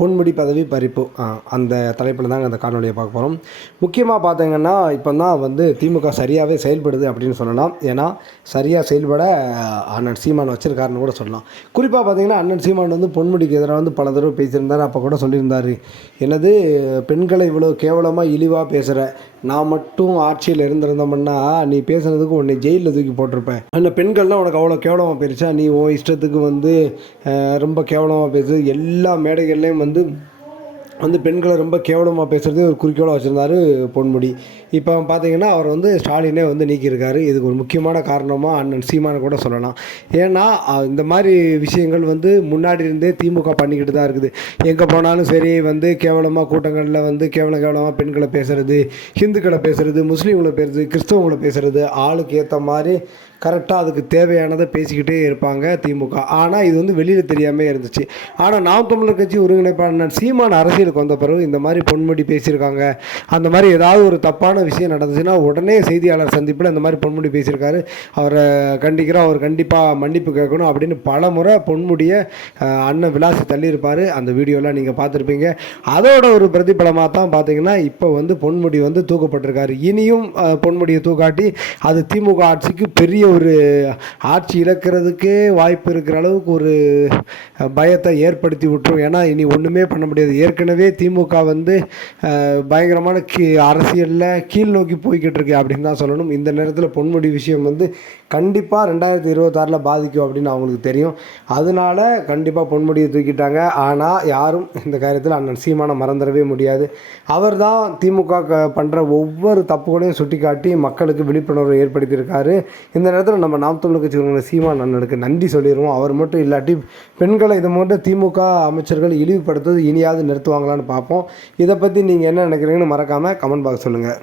பொன்முடி பதவி பறிப்பு அந்த தலைப்பில் தாங்க அந்த காணொலியை பார்க்க போகிறோம் முக்கியமாக பார்த்தீங்கன்னா இப்போ தான் வந்து திமுக சரியாகவே செயல்படுது அப்படின்னு சொல்லலாம். ஏன்னா சரியாக செயல்பட அண்ணன் சீமான் வச்சிருக்காருன்னு கூட சொல்லலாம். குறிப்பாக பார்த்தீங்கன்னா அண்ணன் சீமான் வந்து பொன்முடிக்கு எதிராக வந்து பல தடவை பேசியிருந்தார் அப்போ கூட சொல்லியிருந்தார். என்னது பெண்களை இவ்வளோ கேவலமாக இழிவாக பேசுகிற நான் மட்டும் ஆட்சியில் இருந்திருந்தோம்னா நீ பேசுனதுக்கு உன்னை ஜெயிலில் தூக்கி போட்டிருப்பேன். அந்த பெண்கள்லாம் உனக்கு அவ்வளோ கேவலமாக போயிருச்சா நீ உன் இஷ்டத்துக்கு வந்து ரொம்ப கேவலமாக பேசு. எல்லா மேடைகள்லேயும் வந்து வந்து பெண்களை ரொம்ப கேவலமாக பேசுகிறதே ஒரு குறிக்கோளாக வச்சுருந்தார் பொன்முடி. இப்போ பார்த்தீங்கன்னா அவர் வந்து ஸ்டாலினே வந்து நீக்கியிருக்காரு. இதுக்கு ஒரு முக்கியமான காரணமாக அண்ணன் சீமானு கூட சொல்லலாம். ஏன்னா இந்த மாதிரி விஷயங்கள் வந்து முன்னாடி இருந்தே திமுக பண்ணிக்கிட்டு தான் இருக்குது. எங்கே போனாலும் சரி வந்து கேவலமாக கூட்டங்களில் வந்து கேவலம் கேவலமாக பெண்களை பேசுகிறது ஹிந்துக்களை பேசுகிறது முஸ்லீம்களை பேசுறது கிறிஸ்தவங்களை பேசுகிறது ஆளுக்கு ஏற்ற மாதிரி கரெக்டாக அதுக்கு தேவையானதை பேசிக்கிட்டே இருப்பாங்க திமுக. ஆனால் இது வந்து வெளியில் தெரியாமல் இருந்துச்சு. ஆனால் நாம் தமிழர் கட்சி ஒருங்கிணைப்பாளர் சீமான் அரசியலுக்கு வந்த பிறகு இந்த மாதிரி பொன்முடி பேசியிருக்காங்க. அந்த மாதிரி ஏதாவது ஒரு தப்பான விஷயம் நடந்துச்சுன்னா உடனே செய்தியாளர் சந்திப்பில் இந்த மாதிரி பொன்முடி பேசியிருக்காரு. அவரை கண்டிக்கிறோம் அவர் கண்டிப்பாக மன்னிப்பு கேட்கணும் அப்படின்னு பல முறை பொன்முடியை அண்ணன் விலாசி தள்ளியிருப்பார். அந்த வீடியோலாம் நீங்கள் பார்த்துருப்பீங்க. அதோட ஒரு பிரதிபலமாக தான் பார்த்தீங்கன்னா இப்போ வந்து பொன்முடி வந்து தூக்கப்பட்டிருக்காரு. இனியும் பொன்முடியை தூக்காட்டி அது திமுக ஆட்சிக்கு பெரிய ஒரு ஆட்சி இழக்கிறதுக்கே வாய்ப்பு இருக்கிற அளவுக்கு ஒரு பயத்தை ஏற்படுத்தி விட்டுரும். ஏன்னா இனி ஒன்றுமே பண்ண முடியாது. ஏற்கனவே திமுக வந்து பயங்கரமான கீ அரசியலில் கீழ் நோக்கி போய்கிட்டு இருக்கு அப்படின்னு தான் சொல்லணும். இந்த நேரத்தில் பொன்முடி விஷயம் வந்து கண்டிப்பாக ரெண்டாயிரத்தி இருபத்தாறில் பாதிக்கும் அப்படின்னு அவங்களுக்கு தெரியும். அதனால கண்டிப்பாக பொன்முடியை தூக்கிட்டாங்க. ஆனால் யாரும் இந்த காரியத்தில் அண்ணன் சீமானை மறந்துடவே முடியாது. அவர் தான் திமுக பண்ணுற ஒவ்வொரு தப்புகளையும் சுட்டிக்காட்டி மக்களுக்கு விழிப்புணர்வு ஏற்படுத்தியிருக்காரு. இந்த நேரத்தில் நம்ம நாம் தமிழ் கட்சி உறுப்பினர் சீமான் அண்ணனுக்கு நன்றி சொல்லிடுவோம். அவர் மட்டும் இல்லாட்டி பெண்களை இதை மட்டும் திமுக அமைச்சர்கள் இழிவுபடுத்துவது இனியாவது நிறுத்துவாங்க நிறுத்துவாங்களான்னு பார்ப்போம். இதை பற்றி நீங்கள் என்ன நினைக்கிறீங்கன்னு மறக்காமல் கமெண்ட் பாக்ஸ் சொல்லுங்கள்